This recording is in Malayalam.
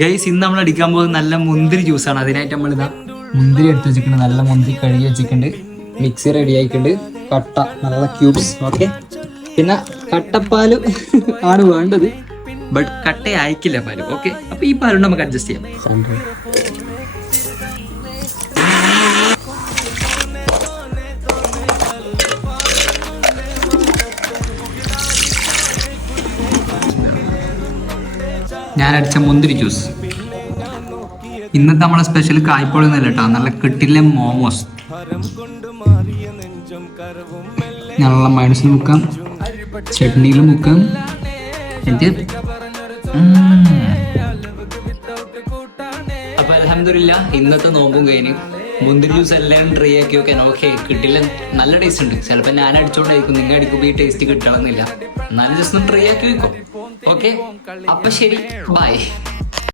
ഗൈസ് ഇന്ന് നമ്മൾ അടിക്കാൻ പോകുന്നത് നല്ല മുന്തിരി ജ്യൂസാണ്. അതിനായിട്ട് നമ്മളിതാ മുന്തിരി എടുത്ത് വെച്ചിട്ടുണ്ട്. നല്ല മുന്തിരി കഴുകി വെച്ചിട്ടുണ്ട്. മിക്സി റെഡി ആയിട്ടുണ്ട്. കട്ട നല്ല ക്യൂബ്സ്. ഓക്കെ, പിന്നെ കട്ടപ്പാല് ആണ് വേണ്ടത്, ബട്ട് കട്ട അയക്കില്ല പാല്. ഓക്കെ, അപ്പൊ ഈ പാലുകൊണ്ട് നമുക്ക് അഡ്ജസ്റ്റ് ചെയ്യാം. ഞാൻ അടിച്ച മുന്തിരി ജ്യൂസ്. ഇന്നത്തെ നമ്മളെ സ്പെഷ്യൽ കായ്പോളൊന്നല്ല കേട്ടോ, നല്ല കിട്ടില്ല മോമോസ്. നല്ല മൈനസിൽ മുക്കാം, ചട്നിയിൽ മുക്കാം. അപ്പൊ അൽഹംദുലില്ലാ ഇന്നത്തെ നോമ്പും കഴിഞ്ഞ് മുന്തിരി ജ്യൂസ് എല്ലാം ട്രൈ ആക്കി നോക്കാൻ. ഓക്കെ, കിട്ടില്ല, നല്ല ടേസ്റ്റ് ഉണ്ട്. ചിലപ്പോൾ ഞാൻ അടിച്ചോണ്ടായിരിക്കും, നിങ്ങൾ അടിക്കുമ്പോൾ ഈ ടേസ്റ്റ് കിട്ടണമെന്നില്ല. എന്നാലും ജസ്റ്റ് ഒന്ന് ട്രൈ ആക്കി വെക്കും. ഓക്കെ, അപ്പൊ ശരി, ബൈ.